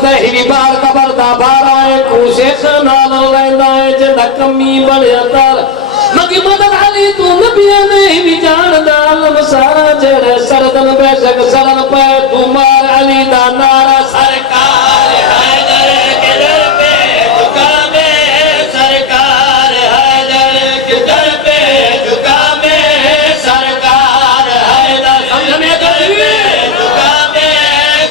सकता है ही बार कबर दा बार आए कोशिश नाल लेंदा है जिंदा कमी बनया तर मगी मदद अली तू नबियां ने भी जानदा आलम सारा जेड़े सरदन बेशक सरन पे तू मार अली दा नारा सरकार हैदर के दर पे झुका में सरकार हैदर के दर पे झुका में सरकार हैदर समझ में दर पे झुका में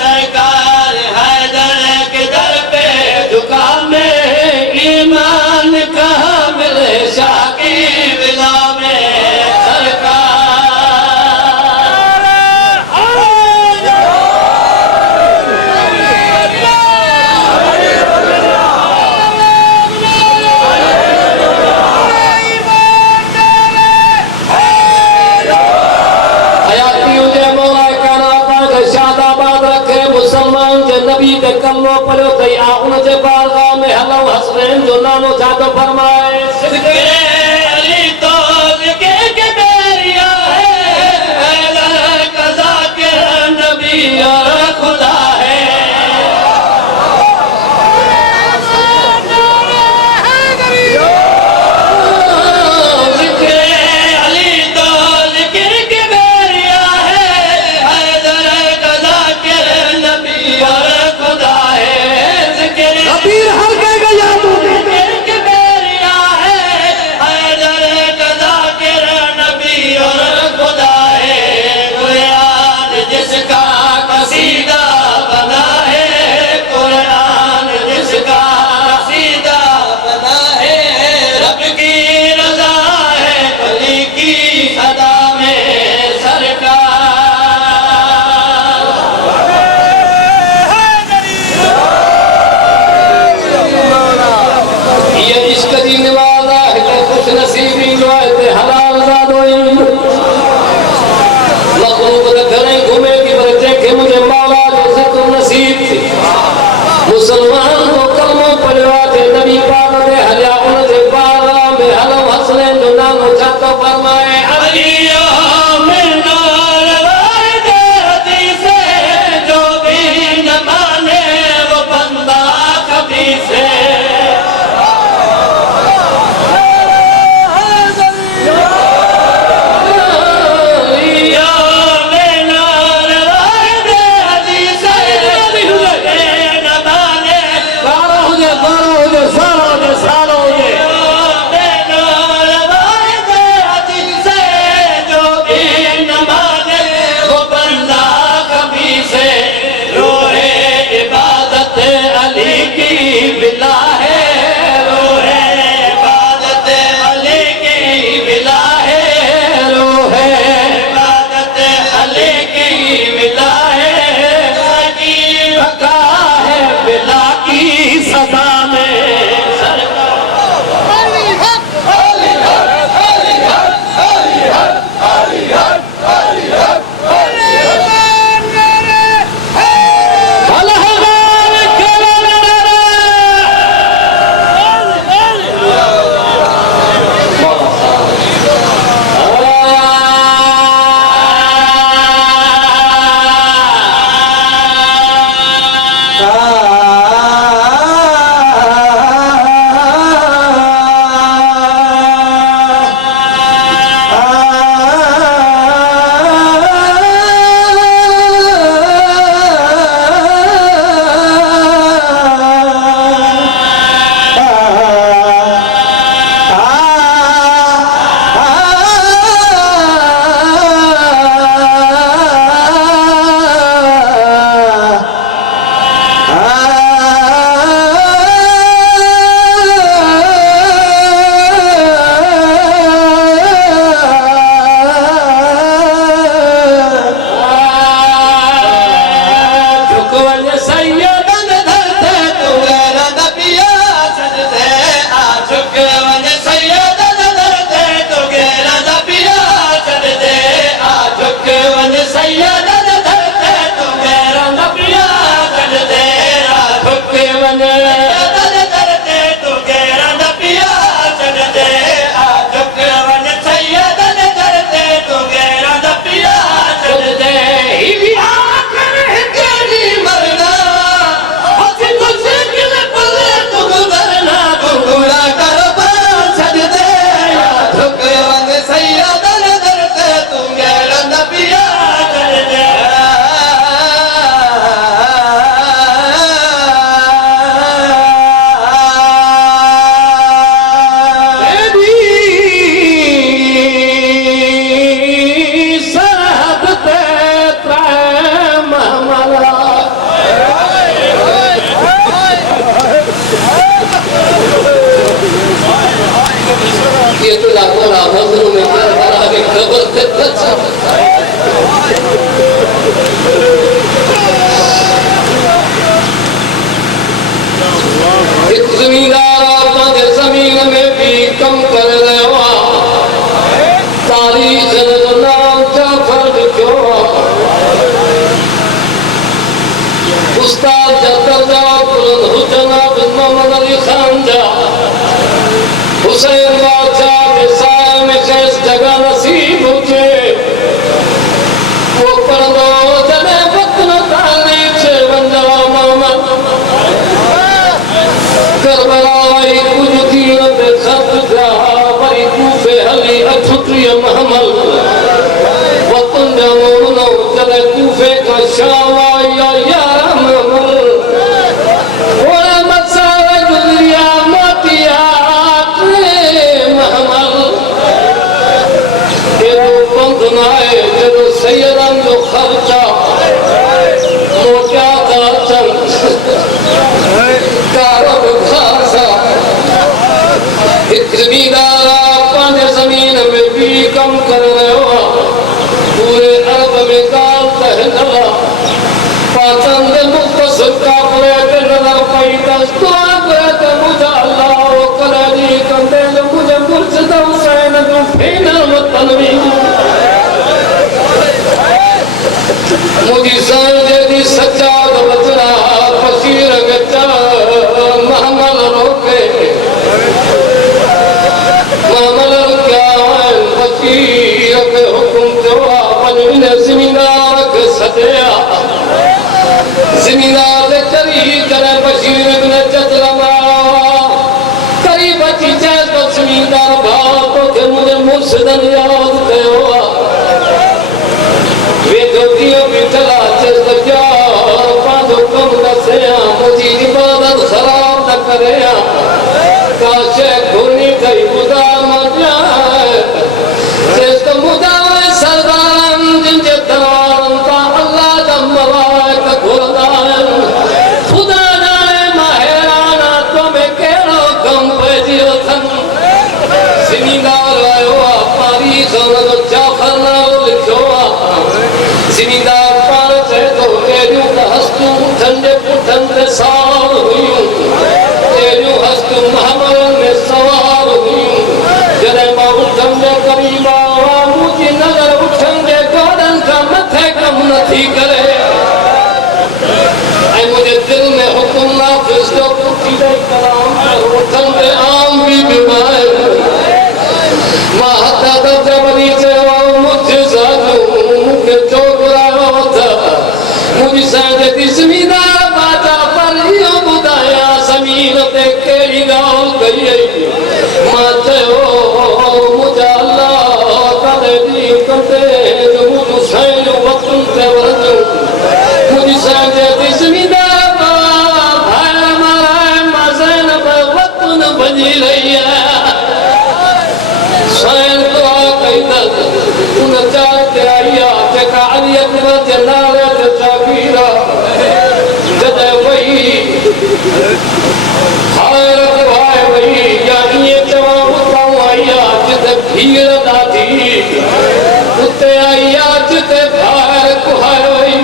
सरकार हैदर के दर पे झुका में ईमान कहाँ मिले शाकी बिला में सरकार हयाती उजे मौला कायनात के शादाबाद रखे मुसलमान जे नबी के कलमो पढ़ो तई आ उन जे बारगाह में हलो हसनैन जो नानो जादो फरमाए सिद्दीक़ अली तो के बेरिया है हैदर कज़ा के नबी और खुदा है मुसलमान को कलमो पढ़वा थे नबी पाक दे हल्या उन दे बारगाह में हलो हसनैन जो नानो जातो फरमाए अलिया मिन्ना रवायत हदीस जो भी न माने वो बंदा खबीस है ये तो लाखों मजनू में करा के खबर एक जमींदार अपने जमीन में भी कम कर रहे हो तारीख नाम का फर्क क्यों उस्ताद जतर जाओ बुलंद हो जनाब मोहम्मद अली खान जा हुसैन बादशाह के साए में कैस जगह नसीब होके वो पर्दो जने वतन तारीख से बन जाओ मोहम्मद करबलाई कुछ तीन दे खत जा वरी कूफे हली अठुत्री महमल वतन जाओ नो जने कूफे का शावा या सैयदम जो खर्चा मोटा का चंद कारब खासा एक जमींदार अपने जमीन में भी कम कर रहे हो पूरे अरब में काल तहला पाचन दे मुख्तसर का प्लेट नजर पैदा तो आगत मुझे अल्लाह वो कलाजी कंदे मुझे मुर्शिद हुसैन जो फेना मतनवी मुझी सांझे दी सच्चाद बचना फकीर गचा महमल रोके महमल क्या है फकीर के हुक्म जोड़ा पंजवीने जिमींदार के सदया जिमींदार दे करी करे बशीर इब्न चतरमा करी बची जाए तो जिमींदार भाव तो के मुझे मुर्शिदन याद कयो चला चेष्टा क्या पांचों कम दसे मुझी इबादत खराब न करे काशे घूनी कई मुदा मजा चेष्टा मुदा सरदारन जिनके दरबारन का अल्लाह जम्मवाए का घुरदान खुदा जाने माहेराना तुम्हें केरो कम पैजियो थन जिमींदार आयो पारी खबर जाफर ना लिखो जिमींदार ठंडे पुठंडे सार हुई तेरियों हस्त महमल में सवार हुई जने बाबू ठंडे करीबा मुझी नजर उठंगे गोदन का मथे कम नहीं करे ऐ मुझे दिल में हुक्म नाफिज जो पुठी दे कलाम पर ठंडे आम भी बीमार महता दर्जा बनी से मुझे जादू के जो बुरा होता मुझी सांझे दी जमींदार बाजा पर यो बुदाया जमीन ते केड़ी गाल गई माथे ओ मुझे अल्लाह कदे दी करते जो मुझे सैन वतन ते वरजो मुझी सांझे दी जमींदार भाई मारा मज़न पर वतन बनी रही है सैन तो कई दर उन चाहते आया के का अली अकबर जनाले जागीरा जदे वही हायरत भाई वही या ये जवाब बताऊं आया जिते भीड़ दादी उते आया जिते भार कुहार वही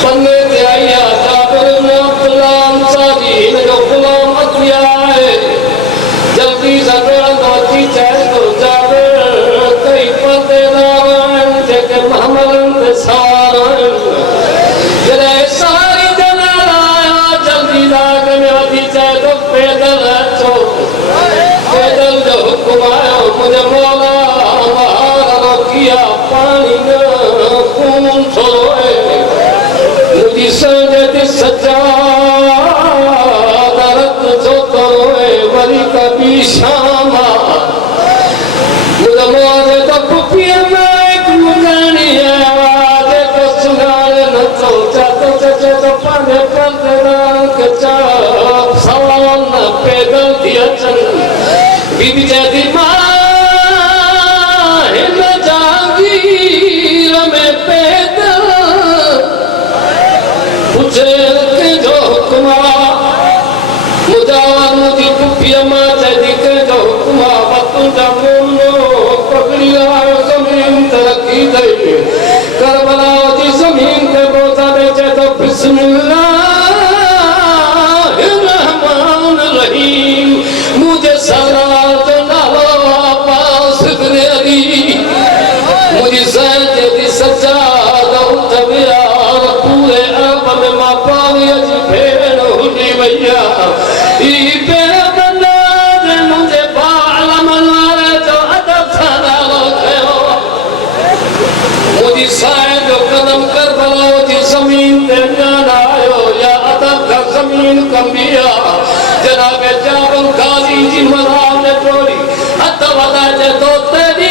बंदे ते आया जाबिर ने गुलाम साजी ने जो गुलाम अतिया है जल्दी से दौड़ती चाहे तो जाबिर कई पर्दे दारन जेके महमल पे सारा सारी जनाया जल्दी लाग में अभी चाहे तो पैदल चो पैदल जो हुक्म आया मुझे मौला महारा किया पानी न खून छोड़े मुझी संजय दी सच्चा दर्द जो करोए वरी कभी शामा मुझे मौजे तो कुपिया में एक मुगानी आवाज को सुनाने न सोचा तो पाने पर देना कच्चा सवाल न पैदल दिया चल बीबी जैदी माँ हिंद जागीर में पैदल पूछे के जो हुक्मा मुझा मुझी कुपिया माँ जैदी के जो हुक्मा रसी दे करबला की जमीन पे बोता बेचे तो बिस्मिल्लाहिर्रहमान रहीम मुझे सलात नालो वापस दे अली मुझे सजदे सज्जादा उठबिया पूरे अरब में मापावी अजी भेड़ हुनी भैया ई पेड़ बंदा दे मुझे बालम नारे जो अदब थाना लोखयो मुझे साए जो कदम कर बलाओ जी जमीन ते जान आयो या अदब का जमीन कंबिया जनाब जाबुल गाजी जी मदाम ने टोली अदब अदा जे तो तेरी